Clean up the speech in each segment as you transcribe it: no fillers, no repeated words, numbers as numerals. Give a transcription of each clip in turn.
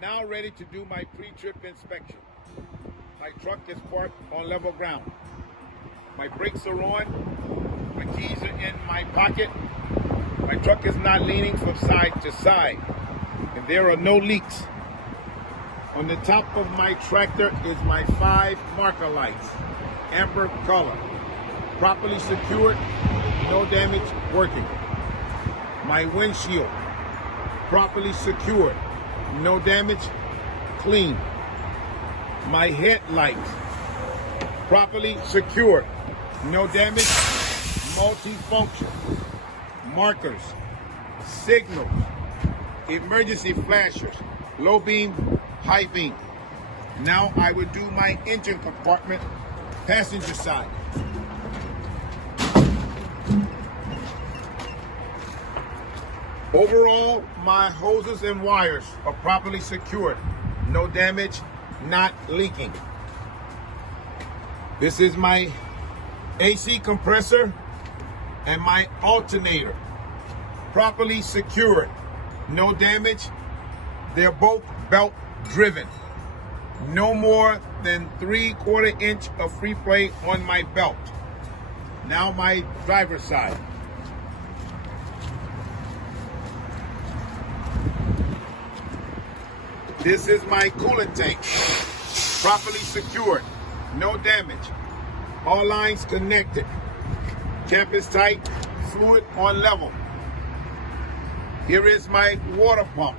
now ready to do my pre-trip inspection. My truck is parked on level ground. My brakes are on. My keys are in my pocket. My truck is not leaning from side to side. And there are no leaks. On the top of my tractor is my 5 marker lights, amber color, properly secured, no damage, working. My windshield, properly secured, no damage, clean. My headlights, properly secured, no damage, multifunction. Markers, signals, emergency flashers, low beam, high beam. Now I would do my engine compartment, passenger side. Overall, my hoses and wires are properly secured. No damage, not leaking. This is my AC compressor and my alternator. Properly secured. No damage. They're both belt driven. No more than 3/4 inch of free play on my belt. Now my driver's side. This is my coolant tank, properly secured, no damage, all lines connected, cap is tight, fluid on level. Here is my water pump,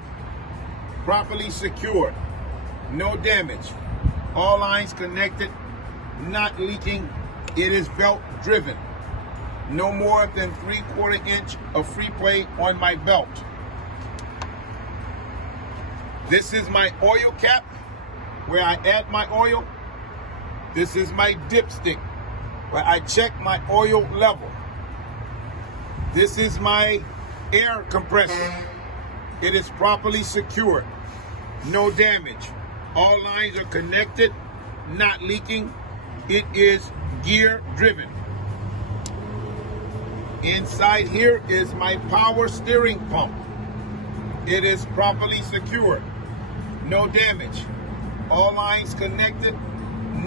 properly secured, no damage, all lines connected, not leaking, it is belt driven. No more than 3/4 inch of free play on my belt. This is my oil cap, where I add my oil. This is my dipstick, where I check my oil level. This is my air compressor. It is properly secured, no damage. All lines are connected, not leaking. It is gear driven. Inside here is my power steering pump. It is properly secured. No damage. All lines connected,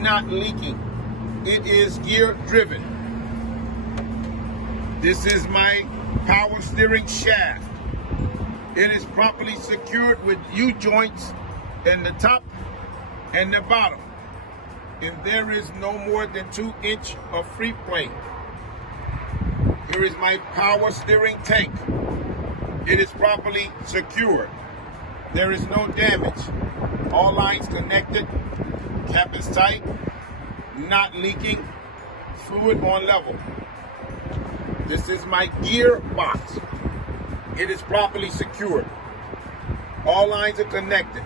not leaking. It is gear driven. This is my power steering shaft. It is properly secured with U-joints in the top and the bottom. And there is no more than 2 inch of free play. Here is my power steering tank. It is properly secured. There is no damage. All lines connected. Cap is tight. Not leaking. Fluid on level. This is my gear box. It is properly secured. All lines are connected.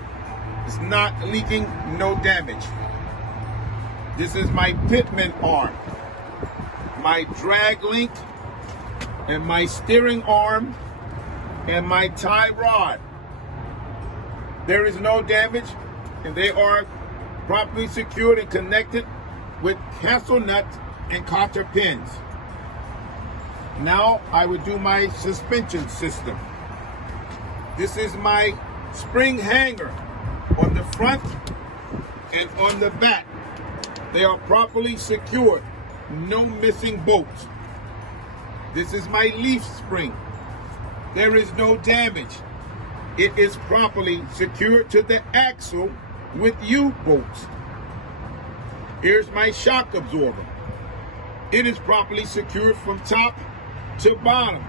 It's not leaking. No damage. This is my pitman arm. My drag link and my steering arm and my tie rod. There is no damage, and they are properly secured and connected with castle nuts and cotter pins. Now I would do my suspension system. This is my spring hanger on the front and on the back. They are properly secured, no missing bolts. This is my leaf spring. There is no damage. It is properly secured to the axle with U-bolts. Here's my shock absorber. It is properly secured from top to bottom.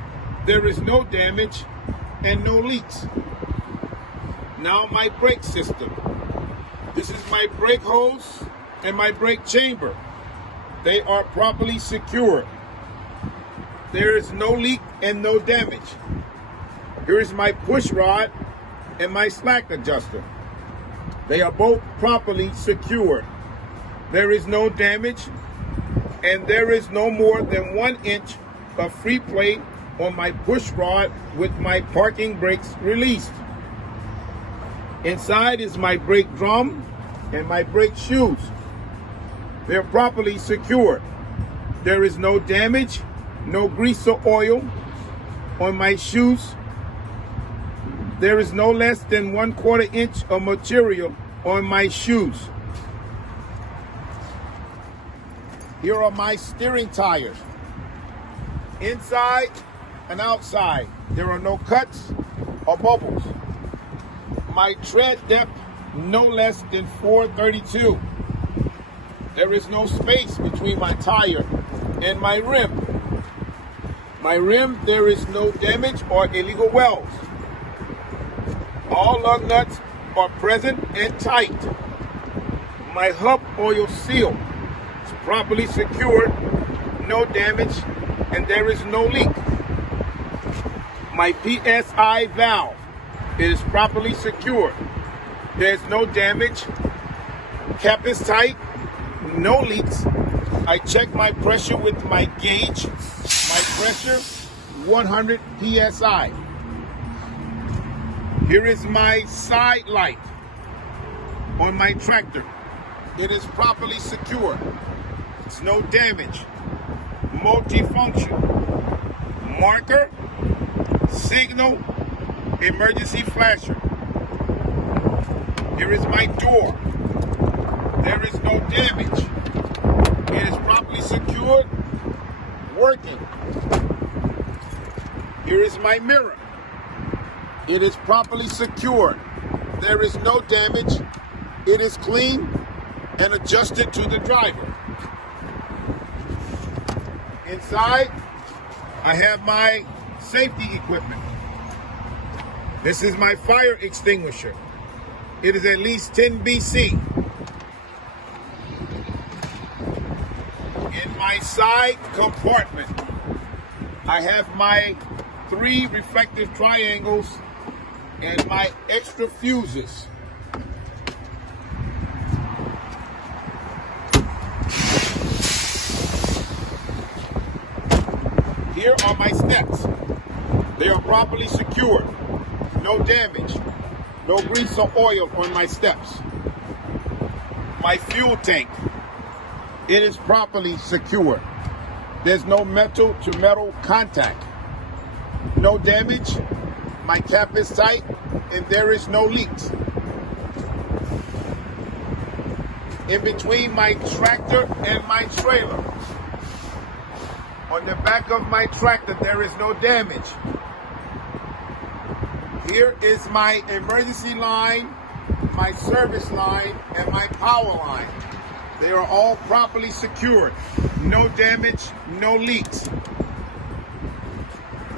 There is no damage and no leaks. Now my brake system. This is my brake hose and my brake chamber. They are properly secured. There is no leak and no damage. Here is my push rod and my slack adjuster. They are both properly secured. There is no damage, and there is no more than 1 inch of free play on my push rod with my parking brakes released. Inside is my brake drum and my brake shoes. They're properly secured. There is no damage, no grease or oil on my shoes. there is no less than 1/4 inch of material on my shoes. Here are my steering tires. Inside and outside, there are no cuts or bubbles. My tread depth, no less than 432. There is no space between my tire and my rim. My rim, there is no damage or illegal welds. All lug nuts are present and tight. My hub oil seal is properly secured, no damage, and there is no leak. My PSI valve, it is properly secured. There's no damage. Cap is tight, no leaks. I check my pressure with my gauge. My pressure, 100 PSI. Here is my side light on my tractor. It is properly secured. It's no damage. Multifunction. Marker, signal, emergency flasher. Here is my door. There is no damage. It is properly secured, working. Here is my mirror. It is properly secured. There is no damage. It is clean and adjusted to the driver. Inside, I have my safety equipment. This is my fire extinguisher. It is at least 10 BC. In my side compartment, I have my 3 reflective triangles and my extra fuses. Here are my steps. They are properly secured. No damage. No grease or oil on my steps. My fuel tank. It is properly secured. There's no metal to metal contact. No damage. My cap is tight and there is no leaks. In between my tractor and my trailer. On the back of my tractor, there is no damage. Here is my emergency line, my service line, and my power line. They are all properly secured. No damage, no leaks.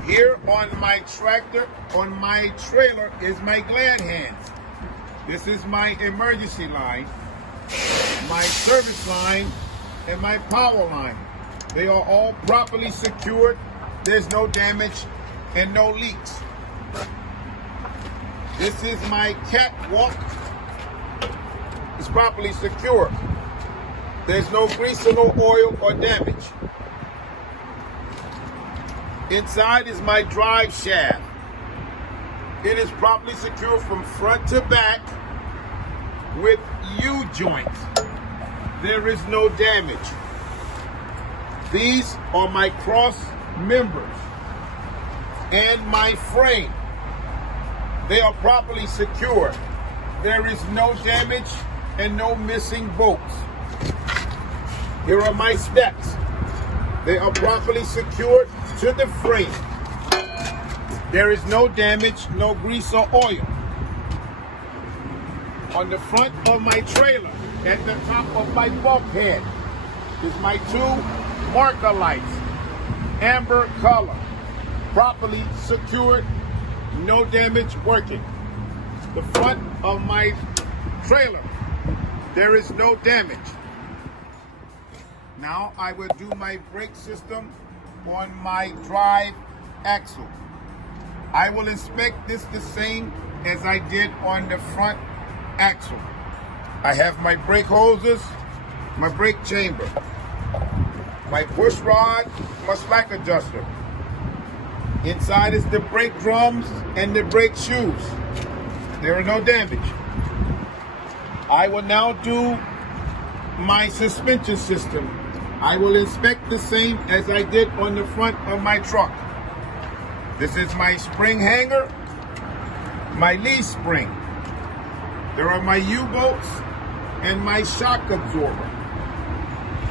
Here on my tractor, on my trailer, is my glad hands. This is my emergency line, my service line, and my power line. They are all properly secured. There's no damage and no leaks. This is my catwalk. It's properly secured. There's no grease or no oil or damage. Inside is my drive shaft. It is properly secured from front to back with U-joints. There is no damage. These are my cross members and my frame. They are properly secured. There is no damage and no missing bolts. Here are my steps. They are properly secured to the frame. There is no damage, no grease or oil. On the front of my trailer, at the top of my bulkhead, is my 2 marker lights, amber color, properly secured, no damage, working. The front of my trailer, there is no damage. Now I will do my brake system on my drive axle. I will inspect this the same as I did on the front axle. I have my brake hoses, my brake chamber, my push rod, my slack adjuster. Inside is the brake drums and the brake shoes. There are no damage. I will now do my suspension system. I will inspect the same as I did on the front of my truck. This is my spring hanger, my leaf spring. There are my U-bolts and my shock absorber.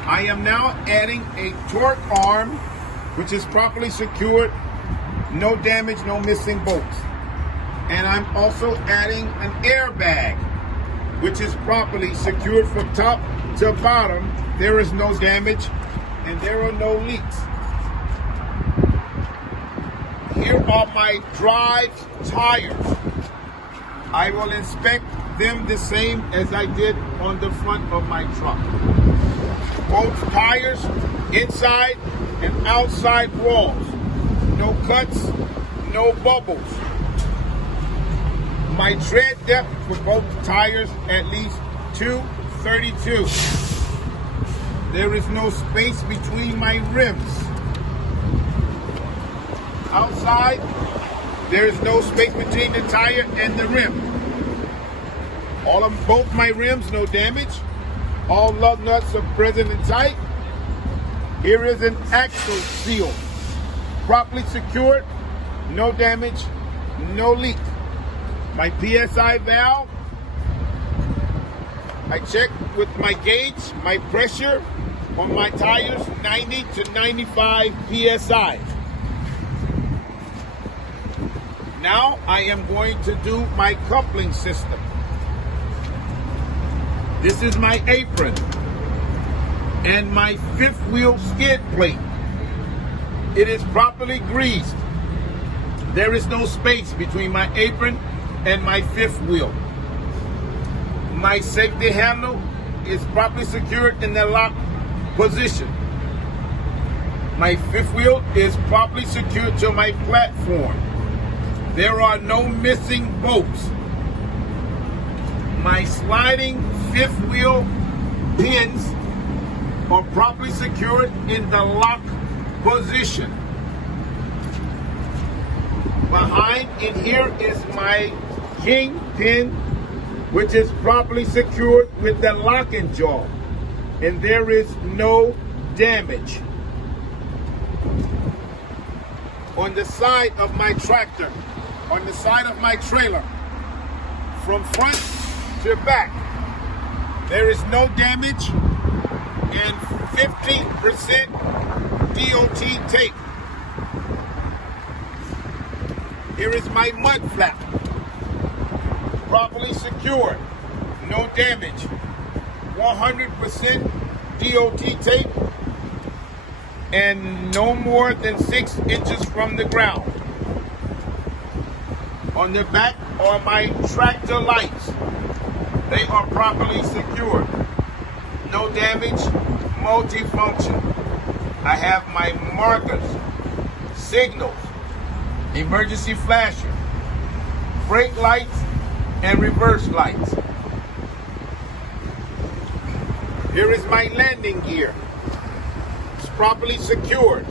I am now adding a torque arm, which is properly secured, no damage, no missing bolts. And I'm also adding an airbag, which is properly secured from top to bottom. There is no damage and there are no leaks. Here are my drive tires. I will inspect them the same as I did on the front of my truck. Both tires, inside and outside walls. No cuts, no bubbles. My tread depth for both tires at least 232. There is no space between my rims. Outside, there is no space between the tire and the rim. Both my rims, no damage. All lug nuts are present and tight. Here is an axle seal, properly secured, no damage, no leak. My PSI valve, I check with my gauge, my pressure on my tires, 90 to 95 PSI. Now I am going to do my coupling system. This is my apron and my fifth wheel skid plate. It is properly greased. There is no space between my apron and my fifth wheel. My safety handle is properly secured in the lock position. My fifth wheel is properly secured to my platform. There are no missing bolts. My sliding fifth wheel pins are properly secured in the lock position. Behind in here is my king pin, which is properly secured with the locking jaw, and there is no damage. On the side of my tractor, on the side of my trailer, from front to back, there is no damage and 50% DOT tape. Here is my mud flap, properly secured, no damage, 100% DOT tape, and no more than 6 inches from the ground. On the back are my tractor lights. They are properly secured, no damage, multifunction. I have my markers, signals, emergency flasher, brake lights, and reverse lights. Here is my landing gear. It's properly secured.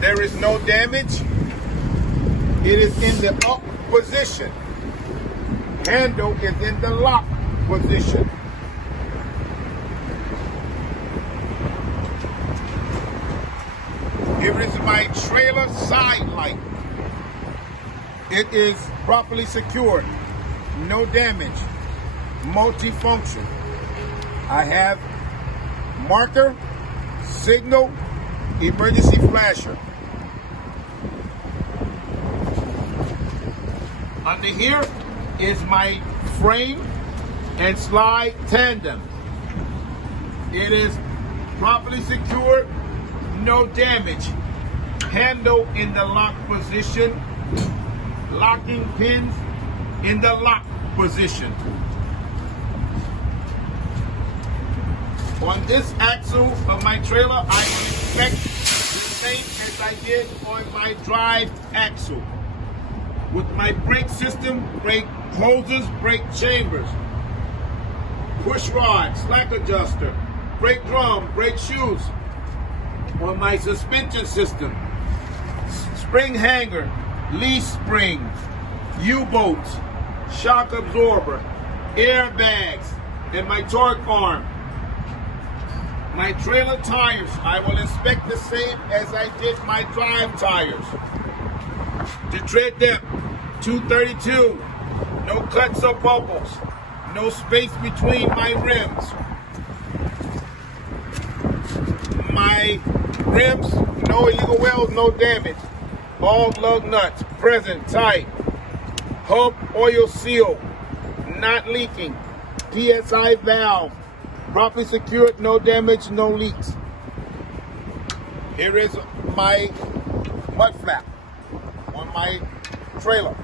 There is no damage. It is in the up position. Handle is in the lock position. Here is my trailer side light. It is properly secured, no damage, multifunction. I have marker, signal, emergency flasher. Under here is my frame and slide tandem. It is properly secured, no damage. Handle in the lock position, locking pins in the lock position. On this axle of my trailer, I will inspect the same as I did on my drive axle. With my brake system, brake hoses, brake chambers, push rod, slack adjuster, brake drum, brake shoes. On my suspension system, spring hanger, leaf springs, U-bolts, shock absorber, airbags, and my torque arm. My trailer tires, I will inspect the same as I did my drive tires. The tread depth, 232. No cuts or bubbles. No space between my rims. My rims, no illegal welds, no damage. All lug nuts present, tight. Hub oil seal, not leaking. PSI valve, properly secured, no damage, no leaks. Here is my mud flap on my trailer,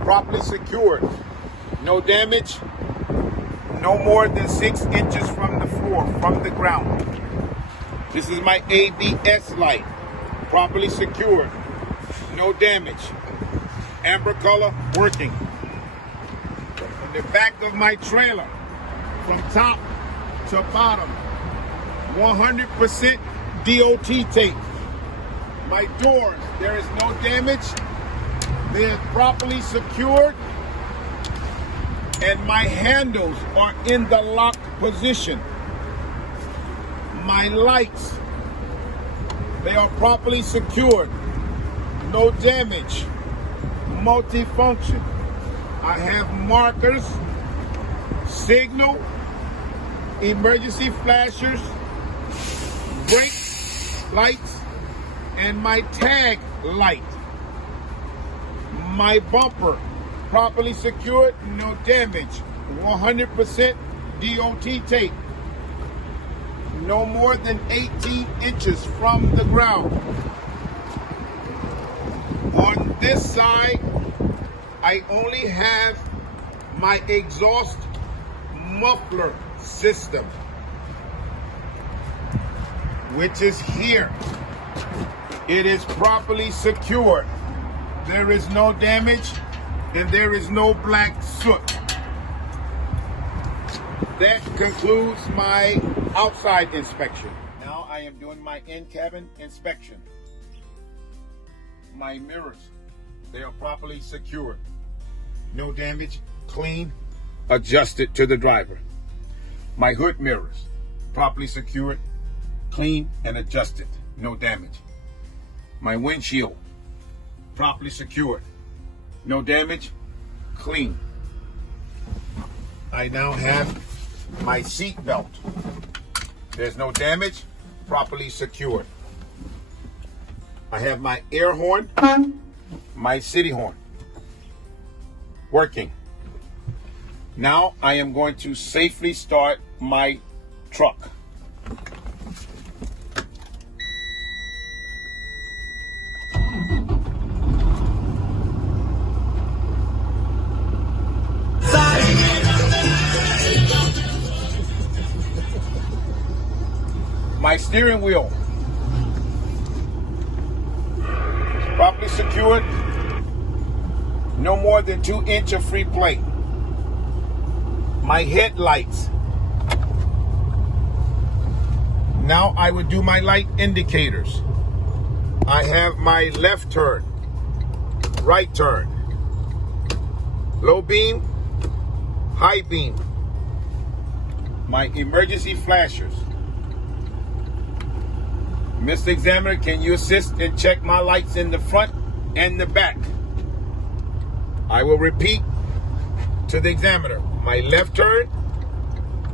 properly secured, no damage, no more than 6 inches from the floor, from the ground. This is my ABS light, properly secured, no damage, amber color, working. On the back of my trailer, from top to bottom, 100% DOT tape. My doors, there is no damage. They are properly secured. And my handles are in the lock position. My lights, they are properly secured. No damage. Multifunction. I have markers, signal, emergency flashers, brake lights, and my tag light. My bumper, properly secured, no damage, 100% DOT tape. No more than 18 inches from the ground. On this side, I only have my exhaust muffler system, which is here. It is properly secured. There is no damage and there is no black soot. That concludes my outside inspection. Now I am doing my in-cabin inspection. My mirrors, they are properly secured. No damage, clean, adjusted to the driver. My hood mirrors, properly secured, clean and adjusted, no damage. My windshield, properly secured, no damage, clean. I now have my seat belt. There's no damage, properly secured. I have my air horn, my city horn, working. Now I am going to safely start my truck. My steering wheel, properly secured, no more than 2 inches of free play. My headlights. Now I would do my light indicators. I have my left turn, right turn, low beam, high beam. My emergency flashers. Mr. Examiner, can you assist and check my lights in the front and the back? I will repeat to the examiner. My left turn,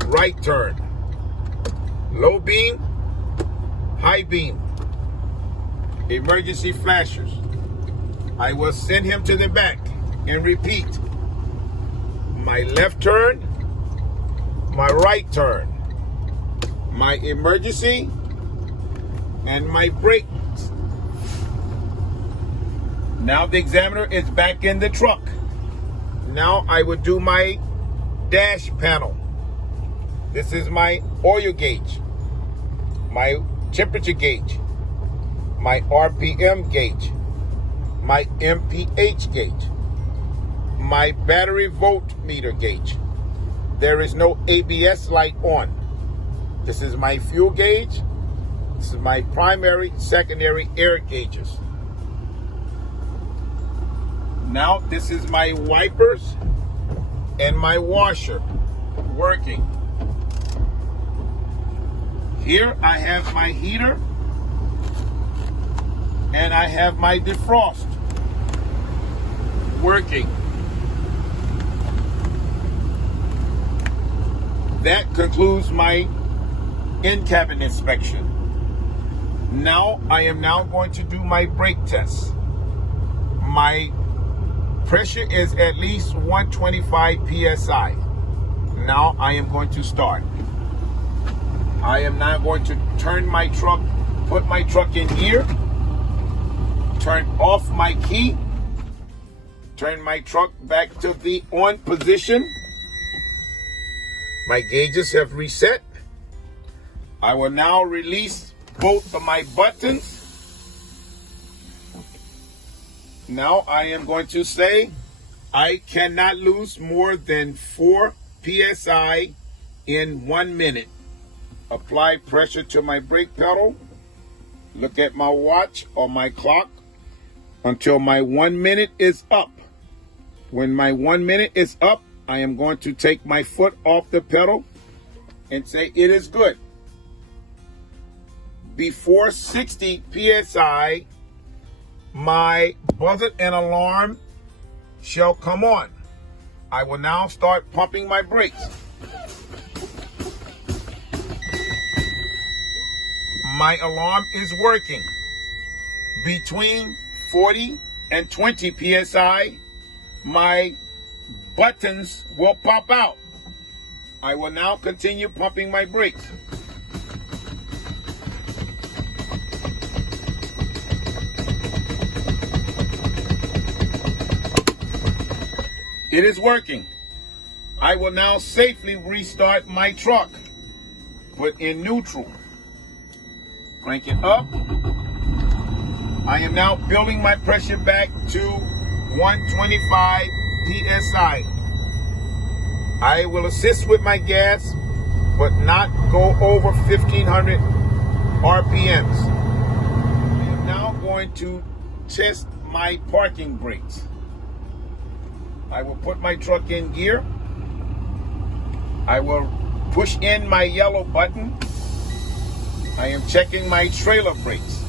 right turn, low beam, high beam, emergency flashers. I will send him to the back and repeat. My left turn, my right turn, my emergency, and my brakes. Now the examiner is back in the truck. Now I would do my dash panel. This is my oil gauge, my temperature gauge, my RPM gauge, my MPH gauge, my battery voltmeter gauge. There is no ABS light on. This is my fuel gauge. This is my primary, secondary air gauges. Now this is my wipers and my washer working. Here I have my heater and I have my defrost working. That concludes my in-cabin inspection. Now I am now going to do my brake test. My pressure is at least 125 psi. Now I am going to start. I am now going to turn my truck, put my truck in gear, turn off my key, turn my truck back to the on position. My gauges have reset. I will now release both of my buttons. Now I am going to say I cannot lose more than 4 psi in 1 minute. Apply pressure to my brake pedal. Look at my watch or my clock until my 1 minute is up. When my 1 minute is up, I am going to take my foot off the pedal and say it is good. Before 60 psi, my buzzer and alarm shall come on. I will now start pumping my brakes. My alarm is working. Between 40 and 20 psi, my buttons will pop out. I will now continue pumping my brakes. It is working. I will now safely restart my truck. Put in neutral. Crank it up. I am now building my pressure back to 125 psi. I will assist with my gas, but not go over 1500 RPMs. I am now going to test my parking brakes. I will put my truck in gear. I will push in my yellow button. I am checking my trailer brakes.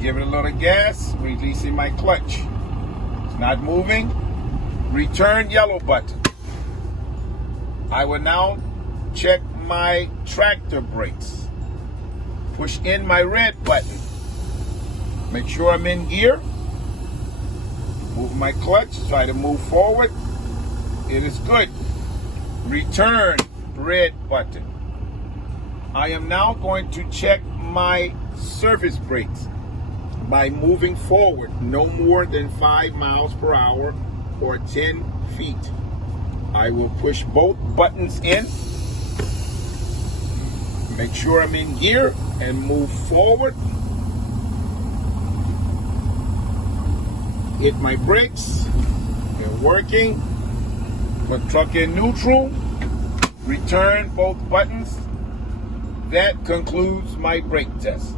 Give it a little gas, releasing my clutch. It's not moving. Return yellow button. I will now check my tractor brakes. Push in my red button. Make sure I'm in gear. Move my clutch, try to move forward. It is good. Return red button. I am now going to check my surface brakes by moving forward no more than 5 miles per hour or 10 feet. I will push both buttons in, make sure I'm in gear, and move forward. Hit my brakes, they're working. Put truck in neutral, return both buttons. That concludes my brake test.